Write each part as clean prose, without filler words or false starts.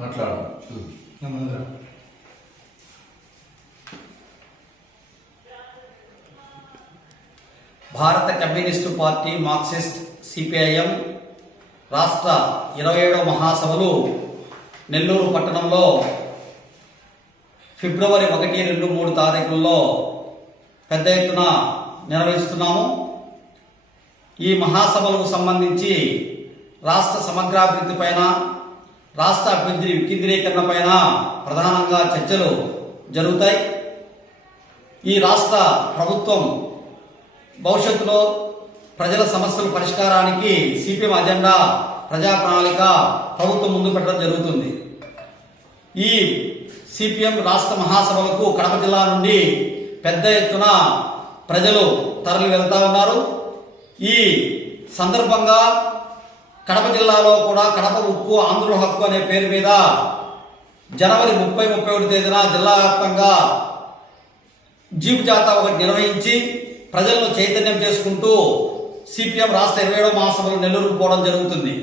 మాట్లాడు. భారత communist party Marxist CPIM రాష్ట్ర 27వ మహాసభలు నెల్లూరు పట్టణంలో ఫిబ్రవరి 1, 2, 3 తారీఖుల్లో పెద్ద ఎత్తున నిర్వహిస్తున్నాము. ఈ మహాసభలకు సంబంధించి రాష్ట్ర సమగ్రాభివృద్ధి పైన, రాష్ట్ర అభివృద్ధి వికేంద్రీకరణ పైన ప్రధానంగా చర్చలు జరుగుతాయి. ఈ రాష్ట్ర ప్రభుత్వం భవిష్యత్తులో ప్రజల సమస్యల పరిష్కారానికి సిపిఎం అజెండా, ప్రజా ప్రణాళిక ప్రభుత్వం ముందు పెట్టడం జరుగుతుంది. ఈ సిపిఎం రాష్ట్ర మహాసభలకు కడప జిల్లా నుండి పెద్ద ఎత్తున ప్రజలు తరలి వెళ్తా ఉన్నారు. ఈ సందర్భంగా కడప జిల్లాలో కూడా కడప ఉక్కు ఆంధ్రుల హక్కు అనే పేరు మీద జనవరి 30, 31 తేదీన జిల్లా వ్యాప్తంగా జీపు జాతా ఒకటి నిర్వహించి ప్రజలను చైతన్యం చేసుకుంటూ సిపిఎం రాష్ట్ర 27వ మహాసభలు నెల్లూరుకు పోవడం జరుగుతుంది.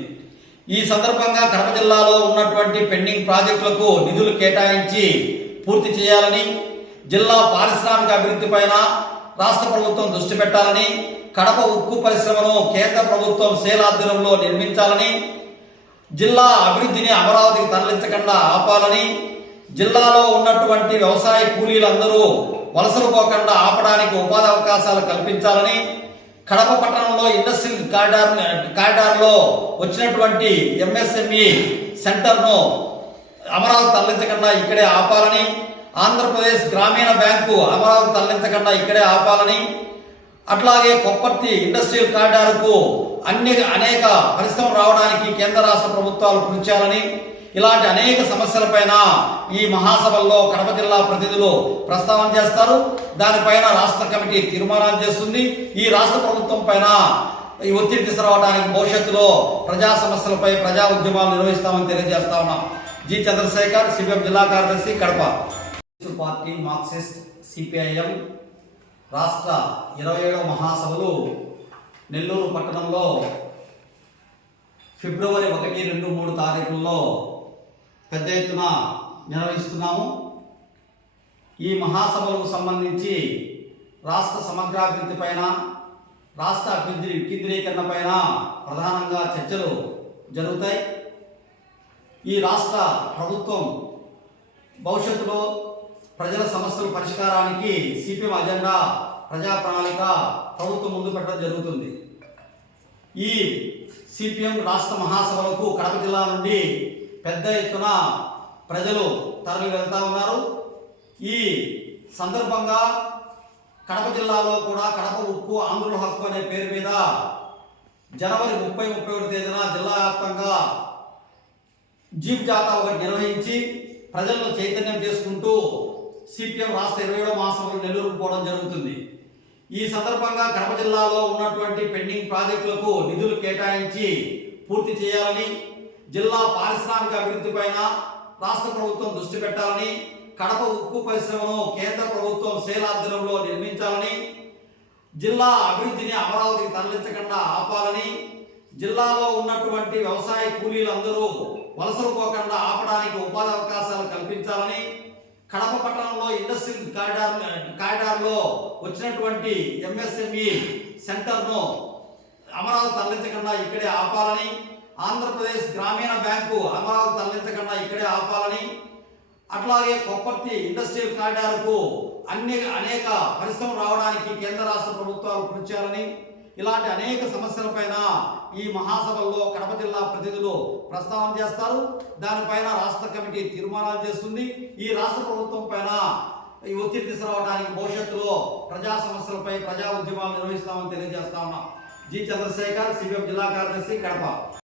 ఈ సందర్భంగా కడప జిల్లాలో ఉన్నటువంటి పెండింగ్ ప్రాజెక్టులకు నిధులు కేటాయించి పూర్తి చేయాలని, జిల్లా పారిశ్రామిక అభివృద్ధి పైన రాష్ట్ర ప్రభుత్వం దృష్టి పెట్టాలని, కడప ఉక్కు పరిశ్రమను కేంద్ర ప్రభుత్వం సేల్ ఆధ్వర్యంలో నిర్మించాలని, జిల్లా అభివృద్ధిని అమరావతికి తరలించకుండా ఆపాలని, జిల్లాలో ఉన్నటువంటి వ్యవసాయ కూలీలందరూ వలసలు పోకుండా ఆపడానికి ఉపాధి అవకాశాలు కల్పించాలని, కడప పట్టణంలో ఇండస్ట్రియల్ కారిడార్లో వచ్చినటువంటి ఎంఎస్ఎంఈ సెంటర్ను అమరావతి తరలించకుండా ఇక్కడే ఆపాలని, ఆంధ్రప్రదేశ్ గ్రామీణ బ్యాంకు అమరావతి తరలించకుండా ఇక్కడే ఆపాలని, అట్లాగే కొప్పర్తి ఇండస్ట్రియల్ కారిడార్కు అనేక పరిశ్రమలు రావడానికి కేంద్ర రాష్ట్ర ప్రభుత్వాలు కృషి చేయాలని, ఇలాంటి అనేక సమస్యలపైన ఈ మహాసభల్లో కడప జిల్లా ప్రతినిధులు ప్రస్తావన చేస్తారు. దానిపైన రాష్ట్ర కమిటీ తీర్మానాలు చేస్తుంది. ఈ రాష్ట్ర ప్రభుత్వం పైన ఈ ఒత్తిడి తీసుకురావడానికి భవిష్యత్తులో ప్రజా సమస్యలపై ప్రజా ఉద్యమాలు నిర్వహిస్తామని తెలియజేస్తా ఉన్నాం. జి చంద్రశేఖర్, సిపిఎం జిల్లా కార్యదర్శి, కడప. పార్టీ మార్క్సిస్ట్ సిపిఐఎం రాష్ట్ర 27వ మహాసభలు నెల్లూరు పట్టణంలో ఫిబ్రవరి 1, 2, 3 తారీఖుల్లో పెద్ద ఎత్తున నిర్వహిస్తున్నాము. ఈ మహాసభలకు సంబంధించి రాష్ట్ర సమగ్రాభివృద్ధి పైన, రాష్ట్ర అభివృద్ధి వికేంద్రీకరణ పైన ప్రధానంగా చర్చలు జరుగుతాయి. ఈ రాష్ట్ర ప్రభుత్వం భవిష్యత్తులో ప్రజల సమస్యల పరిష్కారానికి సిపిఎం అజెండా, ప్రజా ప్రణాళిక ప్రభుత్వం ముందు పెట్టడం జరుగుతుంది. ఈ సిపిఎం రాష్ట్ర మహాసభలకు కడప జిల్లా నుండి పెద్ద ఎత్తున ప్రజలు తరలి వెళ్తా ఉన్నారు. ఈ సందర్భంగా కడప జిల్లాలో కూడా కడప ఉక్కు ఆంధ్రుల హక్కు అనే పేరు మీద జనవరి 30, 31 తేదీన జిల్లా వ్యాప్తంగా జీపు జాతా ఒకటి నిర్వహించి ప్రజలను చైతన్యం చేసుకుంటూ సిపిఎం రాష్ట్ర 27వ మహాసభలు నెల్లూరుకు పోవడం జరుగుతుంది. ఈ సందర్భంగా కడప జిల్లాలో ఉన్నటువంటి పెండింగ్ ప్రాజెక్టులకు నిధులు కేటాయించి పూర్తి చేయాలని, జిల్లా పారిశ్రామిక అభివృద్ధి పైన రాష్ట్ర ప్రభుత్వం దృష్టి పెట్టాలని, కడప ఉక్కు పరిశ్రమను కేంద్ర ప్రభుత్వం సేల్ ఆధ్వర్యంలో నిర్మించాలని, జిల్లా అభివృద్ధిని అమరావతికి తరలించకుండా ఆపాలని, జిల్లాలో ఉన్నటువంటి వ్యవసాయ కూలీలందరూ వలసలు పోకుండా ఆపడానికి ఉపాధి అవకాశాలు కల్పించాలని, కడప పట్టణంలో ఇండస్ట్రియల్ కారిడార్లో వచ్చినటువంటి ఎంఎస్ఎంఈ సెంటర్ను అమరావతి తరలించకుండా ఇక్కడే ఆపాలని, ఆంధ్రప్రదేశ్ గ్రామీణ బ్యాంకు అమరావతి తరలించకుండా ఇక్కడే ఆపాలని, అట్లాగే కొప్పర్తి ఇండస్ట్రియల్ కారిడార్కు అనేక పరిశ్రమలు రావడానికి కేంద్ర రాష్ట్ర ప్రభుత్వాలు కృషి చేయాలని, ఇలాంటి అనేక సమస్యలపైన ఈ మహాసభల్లో కడప జిల్లా ప్రతినిధులు ప్రస్తావన చేస్తారు. దానిపైన రాష్ట్ర కమిటీ తీర్మానాలు చేస్తుంది. ఈ రాష్ట్ర ప్రభుత్వం పైన ఈ ఒత్తిడి తీసుకురావడానికి భవిష్యత్తులో ప్రజా సమస్యలపై ప్రజా ఉద్యమాలు నిర్వహిస్తామని తెలియజేస్తా ఉన్నాం. జి చంద్రశేఖర్, సిపిఎం జిల్లా కార్యదర్శి, కడప.